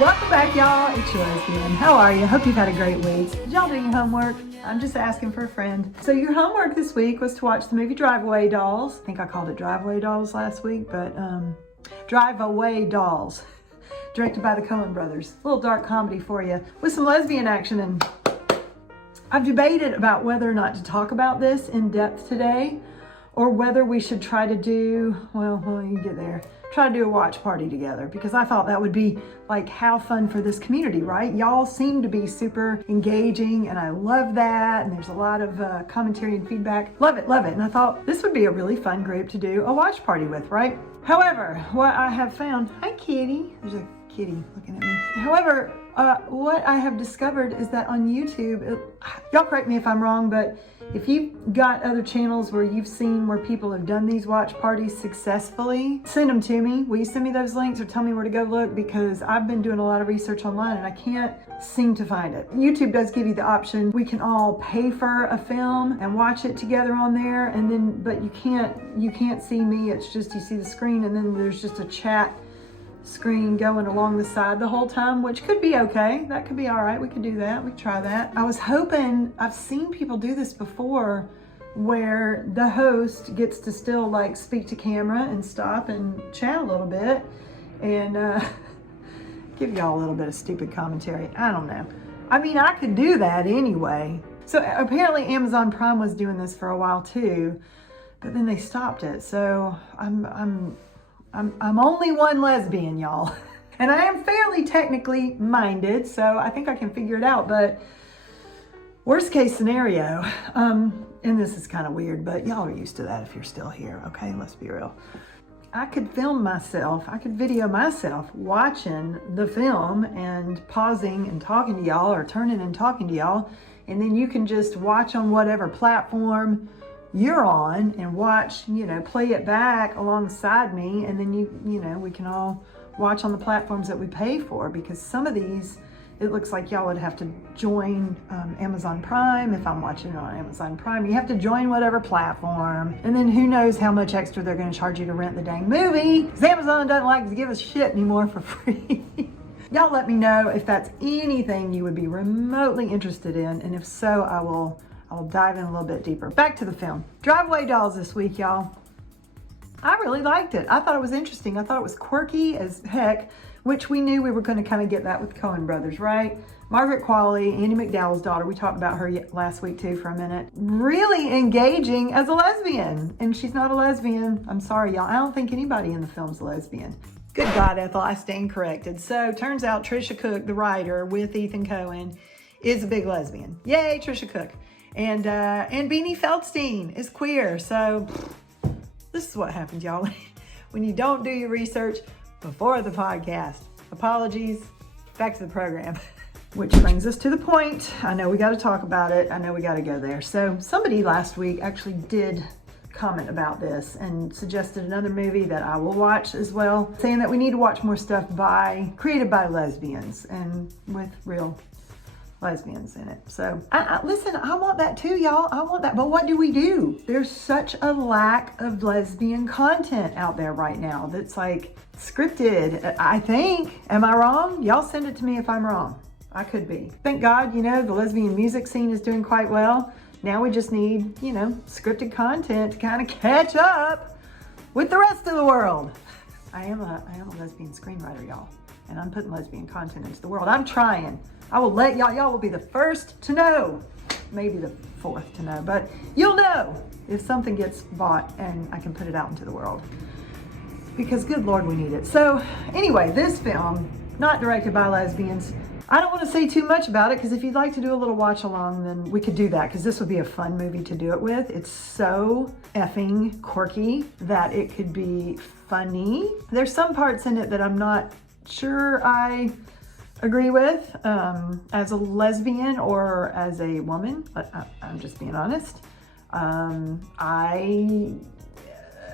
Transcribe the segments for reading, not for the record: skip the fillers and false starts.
Welcome back, y'all. It's Your Lesbian. How are you? Hope you've had a great week. Did y'all do your homework? I'm just asking for a friend. So your homework this week was to watch the movie Driveaway Dolls. I think I called it Driveaway Dolls last week, but Driveaway Dolls, directed by the Coen brothers. A little dark comedy for you with some lesbian action. And I've debated about whether or not to talk about this in depth today, or whether we should try to do, well, you get there, try to do a watch party together, because I thought that would be like how fun for this community, right? Y'all seem to be super engaging and I love that. And there's a lot of commentary and feedback. Love it, love it. And I thought this would be a really fun group to do a watch party with, right? However, what I have found, hi kitty, there's a kitty looking at me. However, what I have discovered is that on YouTube, y'all correct me if I'm wrong, but if you've got other channels where you've seen where people have done these watch parties successfully, send them to me. Will you send me those links or tell me where to go look? Because I've been doing a lot of research online and I can't seem to find it. YouTube does give you the option. We can all pay for a film and watch it together on there, and then, but you can't see me. It's just, you see the screen and then there's just a chat screen going along the side the whole time, which could be okay. That could be all right. We could do that. We could try that. I was hoping, I've seen people do this before, where the host gets to still like speak to camera and stop and chat a little bit and give y'all a little bit of stupid commentary. I don't know. I mean, I could do that anyway. So apparently Amazon Prime was doing this for a while too, but then they stopped it. So I'm only one lesbian, y'all. And I am fairly technically minded, so I think I can figure it out. But worst case scenario, and this is kind of weird, but y'all are used to that if you're still here, okay? Let's be real. I could film myself, I could video myself watching the film and pausing and talking to y'all, or turning and talking to y'all, and then you can just watch on whatever platform you're on and watch, play it back alongside me, and then we can all watch on the platforms that we pay for, because some of these, it looks like y'all would have to join Amazon Prime. If I'm watching it on Amazon Prime, you have to join whatever platform, and then who knows how much extra they're going to charge you to rent the dang movie, because Amazon doesn't like to give us shit anymore for free. Y'all let me know if that's anything you would be remotely interested in, and if so, I will dive in a little bit deeper. Back to the film. Driveaway Dolls this week, y'all. I really liked it. I thought it was interesting. I thought it was quirky as heck, which we knew we were going to kind of get that with Coen brothers, right? Margaret Qualley, Andie MacDowell's daughter, we talked about her last week too for a minute. Really engaging as a lesbian. And she's not a lesbian. I'm sorry, y'all. I don't think anybody in the film's a lesbian. Good God, Ethel, I stand corrected. So turns out Tricia Cooke, the writer with Ethan Coen, is a big lesbian. Yay, Tricia Cooke. And Beanie Feldstein is queer. So this is what happens, y'all, when you don't do your research before the podcast. Apologies. Back to the program. Which brings us to the point. I know we got to talk about it. I know we got to go there. So somebody last week actually did comment about this and suggested another movie that I will watch as well, saying that we need to watch more stuff created by lesbians and with real lesbians in it. So listen, I want that too, y'all. I want that. But what do? There's such a lack of lesbian content out there right now that's like scripted, I think. Am I wrong? Y'all send it to me if I'm wrong. I could be. Thank God, the lesbian music scene is doing quite well. Now we just need, scripted content to kind of catch up with the rest of the world. I am a lesbian screenwriter, y'all, and I'm putting lesbian content into the world. I'm trying. I will let y'all will be the first to know, maybe the fourth to know, but you'll know if something gets bought and I can put it out into the world, because good Lord, we need it. So anyway, this film, not directed by lesbians. I don't want to say too much about it, because if you'd like to do a little watch along, then we could do that, because this would be a fun movie to do it with. It's so effing quirky that it could be funny. There's some parts in it that I'm not sure I agree with as a lesbian or as a woman. I'm just being honest. I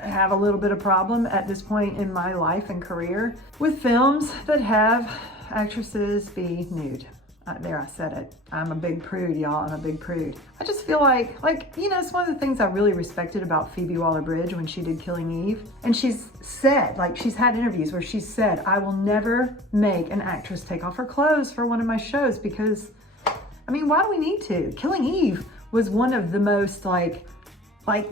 have a little bit of problem at this point in my life and career with films that have actresses be nude. There, I said it. I'm a big prude, y'all. I'm a big prude. I just feel like, it's one of the things I really respected about Phoebe Waller-Bridge when she did Killing Eve. And she's said, she's had interviews where she said, I will never make an actress take off her clothes for one of my shows because, why do we need to? Killing Eve was one of the most, like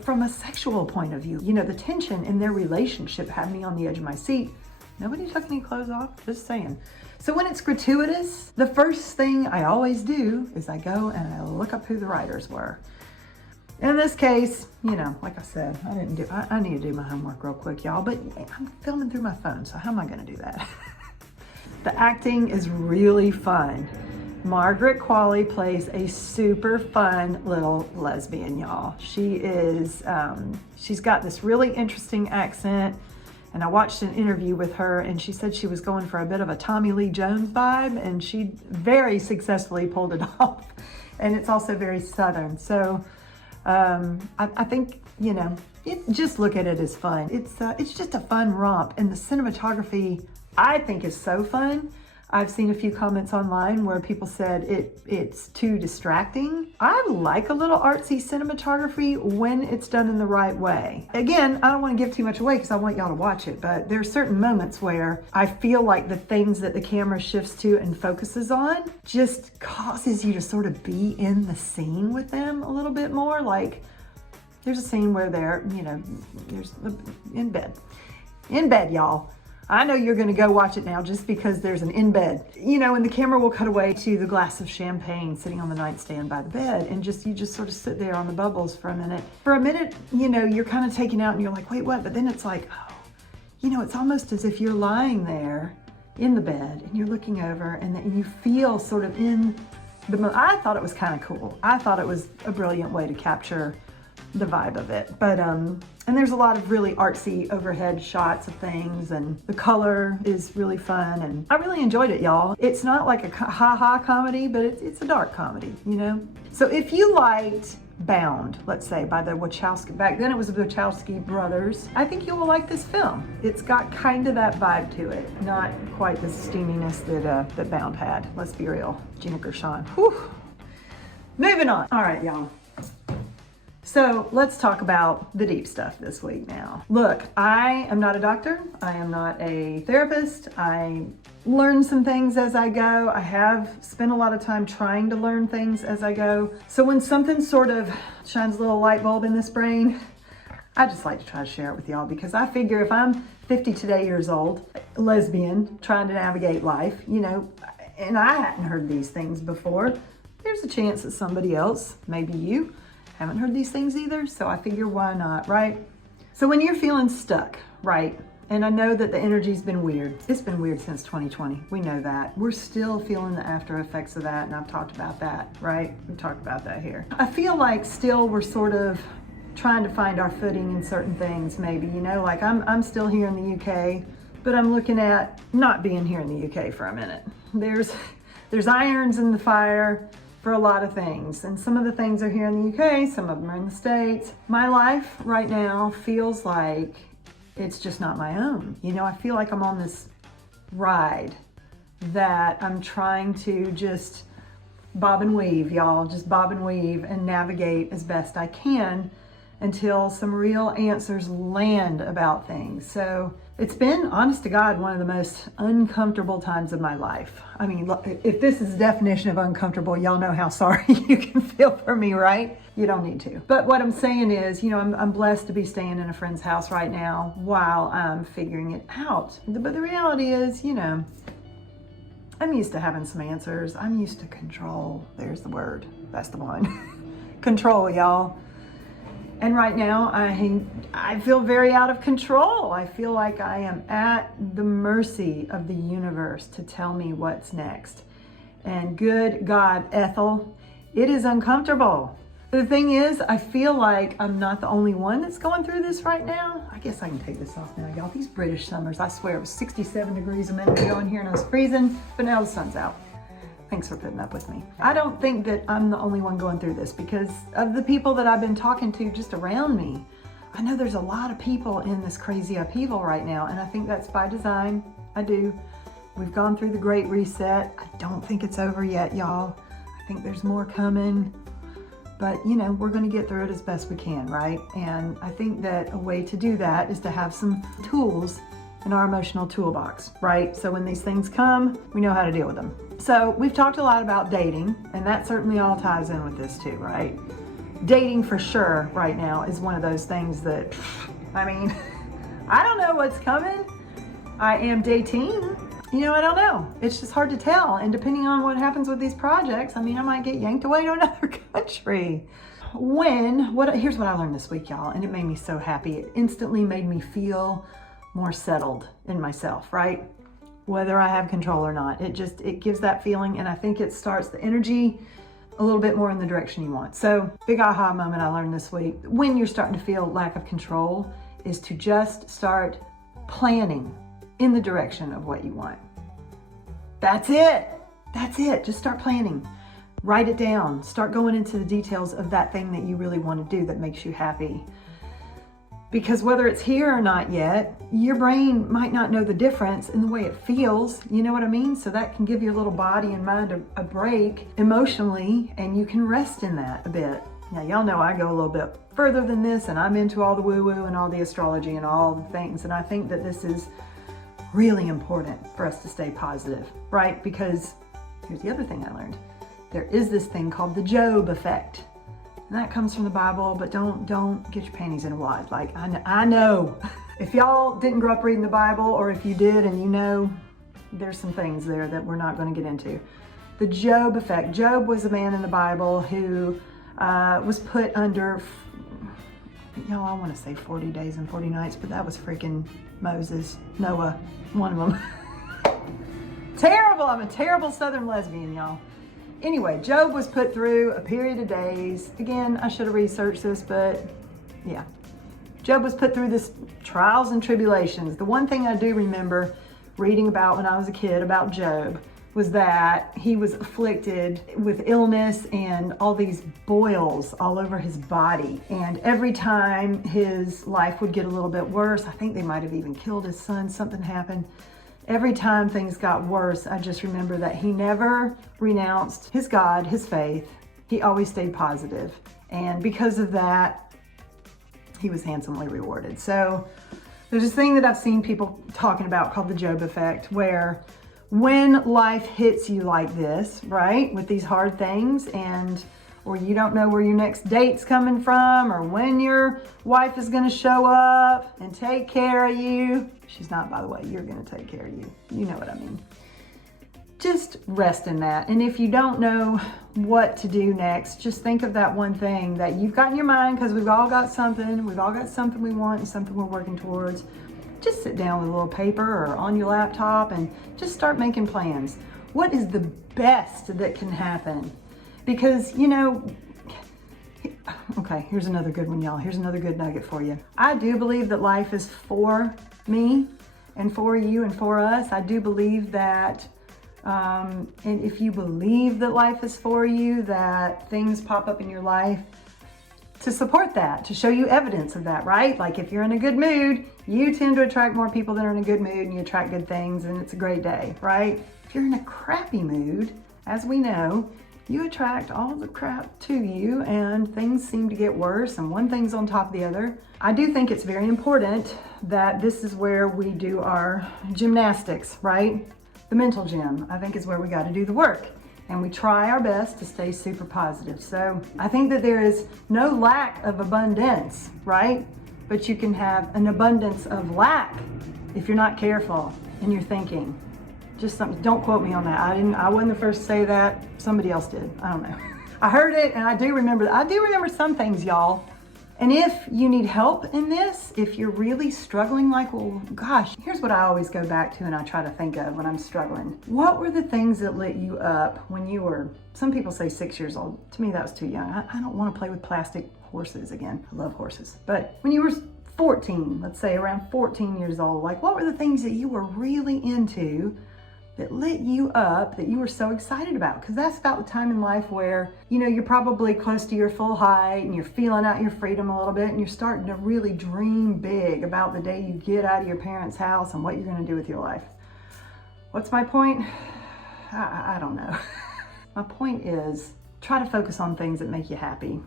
from a sexual point of view, the tension in their relationship had me on the edge of my seat. Nobody took any clothes off, just saying. So when it's gratuitous, the first thing I always do is I go and I look up who the writers were. In this case, like I said, I need to do my homework real quick, y'all, but I'm filming through my phone, so how am I gonna do that? The acting is really fun. Margaret Qualley plays a super fun little lesbian, y'all. She is, she's got this really interesting accent. And I watched an interview with her and she said she was going for a bit of a Tommy Lee Jones vibe and she very successfully pulled it off. And it's also very Southern. So I think, just look at it as fun. It's just a fun romp and the cinematography I think is so fun. I've seen a few comments online where people said it's too distracting. I like a little artsy cinematography when it's done in the right way. Again, I don't want to give too much away because I want y'all to watch it, but there are certain moments where I feel like the things that the camera shifts to and focuses on just causes you to sort of be in the scene with them a little bit more. Like there's a scene where they're, there's in bed, y'all. I know you're gonna go watch it now just because there's an in bed, and the camera will cut away to the glass of champagne sitting on the nightstand by the bed and you just sort of sit there on the bubbles for a minute. For a minute, you're kind of taken out and you're like, wait, what? But then it's like, oh, it's almost as if you're lying there in the bed and you're looking over and then you feel sort of in the, I thought it was kind of cool. I thought it was a brilliant way to capture the vibe of it. But, and there's a lot of really artsy overhead shots of things and the color is really fun and I really enjoyed it, y'all. It's not like a ha-ha comedy, but it's a dark comedy, So if you liked Bound, let's say, by the Wachowski, back then it was the Wachowski brothers, I think you will like this film. It's got kind of that vibe to it, not quite the steaminess that Bound had. Let's be real. Gina Gershon. Whew. Moving on. All right, y'all. So let's talk about the deep stuff this week now. Look, I am not a doctor. I am not a therapist. I learn some things as I go. I have spent a lot of time trying to learn things as I go. So when something sort of shines a little light bulb in this brain, I just like to try to share it with y'all because I figure if I'm 50 today years old, lesbian, trying to navigate life, and I hadn't heard these things before, there's a chance that somebody else, maybe you, haven't heard these things either, so I figure why not, right? So when you're feeling stuck, right? And I know that the energy's been weird. It's been weird since 2020. We know that. We're still feeling the after effects of that, and I've talked about that, right? We talked about that here. I feel like still we're sort of trying to find our footing in certain things, maybe, like I'm still here in the UK, but I'm looking at not being here in the UK for a minute. There's irons in the fire for a lot of things. And some of the things are here in the UK, some of them are in the States. My life right now feels like it's just not my own. I feel like I'm on this ride that I'm trying to just bob and weave, y'all, just bob and weave and navigate as best I can until some real answers land about things. So it's been, honest to God, one of the most uncomfortable times of my life. If this is the definition of uncomfortable, y'all know how sorry you can feel for me, right? You don't need to. But what I'm saying is, I'm blessed to be staying in a friend's house right now while I'm figuring it out. But the reality is, I'm used to having some answers. I'm used to control. There's the word. That's the one. Control, y'all. And right now, I feel very out of control. I feel like I am at the mercy of the universe to tell me what's next. And good God, Ethel, it is uncomfortable. The thing is, I feel like I'm not the only one that's going through this right now. I guess I can take this off now, y'all. These British summers, I swear it was 67 degrees a minute ago in here and I was freezing, but now the sun's out. Thanks for putting up with me. I don't think that I'm the only one going through this because of the people that I've been talking to just around me. I know there's a lot of people in this crazy upheaval right now, and I think that's by design. I do. We've gone through the Great Reset. I don't think it's over yet, y'all. I think there's more coming. But, you know, we're going to get through it as best we can, right? And I think that a way to do that is to have some tools in our emotional toolbox, right? So when these things come, we know how to deal with them. So we've talked a lot about dating, and that certainly all ties in with this too, right? Dating for sure right now is one of those things that, I mean, I don't know what's coming. I am dating. You know, I don't know. It's just hard to tell. And depending on what happens with these projects, I mean, I might get yanked away to another country. Here's what I learned this week, y'all, and it made me so happy. It instantly made me feel more settled in myself, right? Whether I have control or not. It gives that feeling, and I think it starts the energy a little bit more in the direction you want. So, big aha moment I learned this week. When you're starting to feel lack of control is to just start planning in the direction of what you want. That's it. That's it. Just start planning. Write it down. Start going into the details of that thing that you really want to do that makes you happy. Because whether it's here or not yet, your brain might not know the difference in the way it feels. You know what I mean? So that can give your little body and mind a break emotionally, and you can rest in that a bit. Now, y'all know I go a little bit further than this, and I'm into all the woo-woo and all the astrology and all the things. And I think that this is really important for us to stay positive, right? Because here's the other thing I learned. There is this thing called the Job effect. And that comes from the Bible, but don't get your panties in a wad. Like, I know. If y'all didn't grow up reading the Bible, or if you did and you know, there's some things there that we're not going to get into. The Job effect. Job was a man in the Bible who was put under, y'all, I want to say 40 days and 40 nights, but that was freaking Moses, Noah, one of them. Terrible. I'm a terrible Southern lesbian, y'all. Anyway, Job was put through a period of days. Again, I should have researched this, but yeah. Job was put through this trials and tribulations. The one thing I do remember reading about when I was a kid about Job was that he was afflicted with illness and all these boils all over his body. And every time his life would get a little bit worse, I think they might have even killed his son, something happened. Every time things got worse, I just remember that he never renounced his God, his faith. He always stayed positive. And because of that, he was handsomely rewarded. So there's this thing that I've seen people talking about called the Job effect, where when life hits you like this, right, with these hard things, or you don't know where your next date's coming from, or when your wife is going to show up and take care of you. She's not, by the way. You're going to take care of you. You know what I mean. Just rest in that. And if you don't know what to do next, just think of that one thing that you've got in your mind, because we've all got something. We've all got something we want and something we're working towards. Just sit down with a little paper or on your laptop and just start making plans. What is the best that can happen? Because, you know, okay, here's another good one, y'all. Here's another good nugget for you. I do believe that life is for me and for you and for us. I do believe that, and if you believe that life is for you, that things pop up in your life to support that, to show you evidence of that, right? Like if you're in a good mood, you tend to attract more people that are in a good mood, and you attract good things, and it's a great day, right? If you're in a crappy mood, as we know, you attract all the crap to you, and things seem to get worse, and one thing's on top of the other. I do think it's very important that this is where we do our gymnastics, right? The mental gym, I think, is where we got to do the work. And we try our best to stay super positive. So I think that there is no lack of abundance, right? But you can have an abundance of lack if you're not careful in your thinking. Just something, don't quote me on that. I wasn't the first to say that. Somebody else did. I don't know. I heard it, and I do remember some things, y'all. And if you need help in this, if you're really struggling, like, well, gosh, here's what I always go back to and I try to think of when I'm struggling. What were the things that lit you up when you were, some people say 6 years old. To me, that was too young. I don't want to play with plastic horses again. I love horses. But when you were 14, let's say around 14 years old, like, what were the things that you were really into that lit you up, that you were so excited about? Because that's about the time in life where, you know, you're probably close to your full height and you're feeling out your freedom a little bit, and you're starting to really dream big about the day you get out of your parents' house and what you're going to do with your life. What's my point? I don't know. My point is, try to focus on things that make you happy.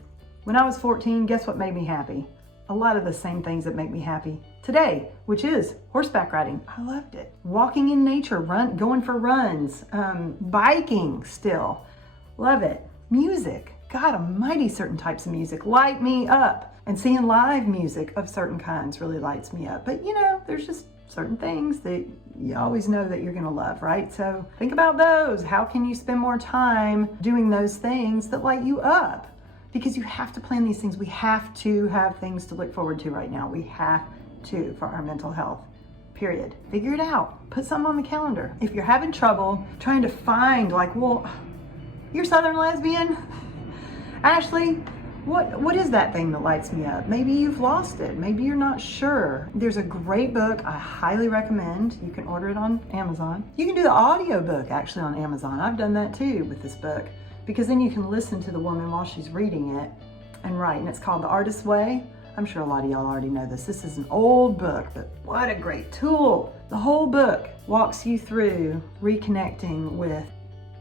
When I was 14, guess what made me happy? A lot of the same things that make me happy today, which is horseback riding. I loved it. Walking in nature, going for runs, biking still. Love it. Music. God almighty, certain types of music light me up. And seeing live music of certain kinds really lights me up. But there's just certain things that you always know that you're gonna love, right? So think about those. How can you spend more time doing those things that light you up? Because you have to plan these things. We have to have things to look forward to right now. We have to for our mental health, period. Figure it out. Put something on the calendar. If you're having trouble trying to find Your Southern Lesbian? Ashley, what is that thing that lights me up? Maybe you've lost it. Maybe you're not sure. There's a great book I highly recommend. You can order it on Amazon. You can do the audio book actually on Amazon. I've done that too with this book, because then you can listen to the woman while she's reading it and write. And it's called The Artist's Way. I'm sure a lot of y'all already know this. This is an old book, but what a great tool. The whole book walks you through reconnecting with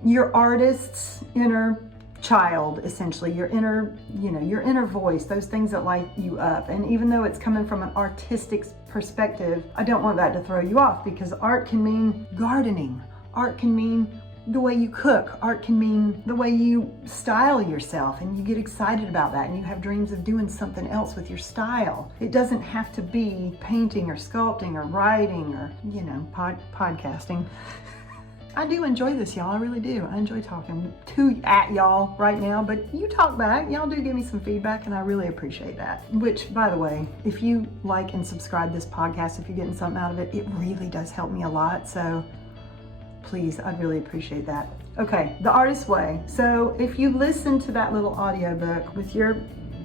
your artist's inner child, essentially, your inner voice, those things that light you up. And even though it's coming from an artistic perspective, I don't want that to throw you off, because art can mean gardening. Art can mean the way you cook. Art can mean the way you style yourself, and you get excited about that, and you have dreams of doing something else with your style. It doesn't have to be painting or sculpting or writing or, podcasting. I do enjoy this, y'all. I really do. I enjoy talking at y'all right now, but you talk back. Y'all do give me some feedback, and I really appreciate that. Which, by the way, if you like and subscribe this podcast, if you're getting something out of it, it really does help me a lot. So please, I'd really appreciate that. Okay, The Artist's Way. So if you listen to that little audiobook with your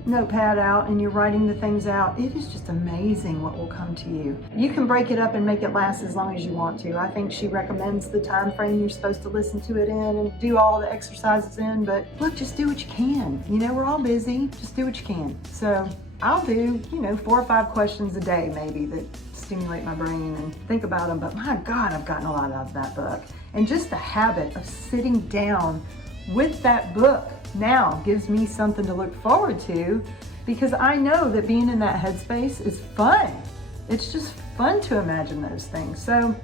notepad out and you're writing the things out, it is just amazing what will come to you. You can break it up and make it last as long as you want to. I think she recommends the time frame you're supposed to listen to it in and do all the exercises in, but look, just do what you can. We're all busy. Just do what you can. So I'll do, 4 or 5 questions a day maybe that stimulate my brain and think about them. But my God, I've gotten a lot out of that book. And just the habit of sitting down with that book now gives me something to look forward to, because I know that being in that headspace is fun. It's just fun to imagine those things. So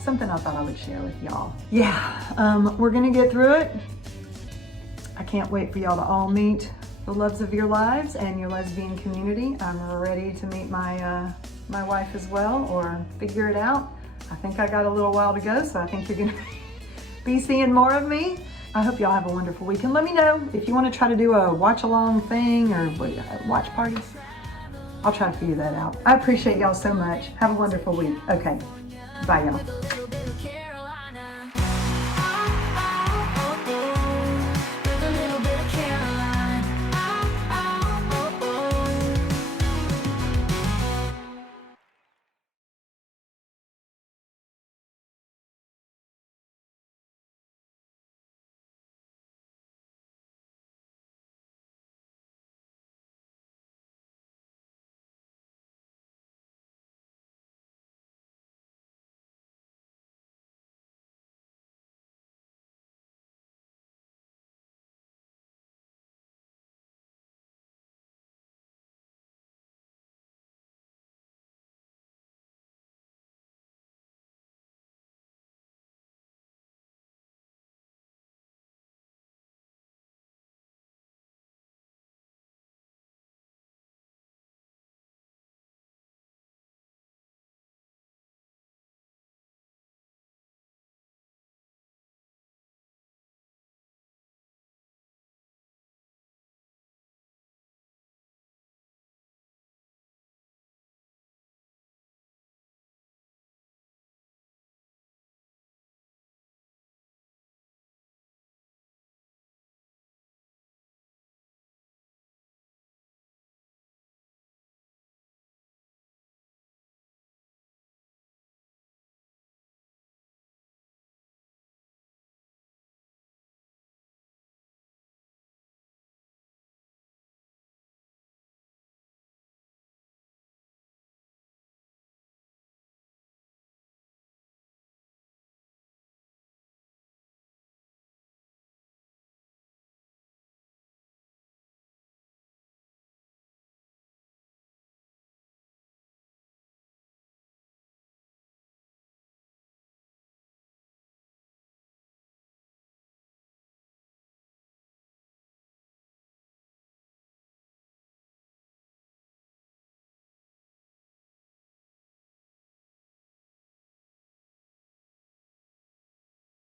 something I thought I would share with y'all. Yeah, we're gonna get through it. I can't wait for y'all to all meet the loves of your lives and your lesbian community. I'm ready to meet my wife as well, or figure it out. I think I got a little while to go, so I think you're gonna be seeing more of me. I hope y'all have a wonderful weekend. Let me know if you want to try to do a watch-along thing or watch parties. I'll try to figure that out. I appreciate y'all so much. Have a wonderful week. Okay, bye y'all.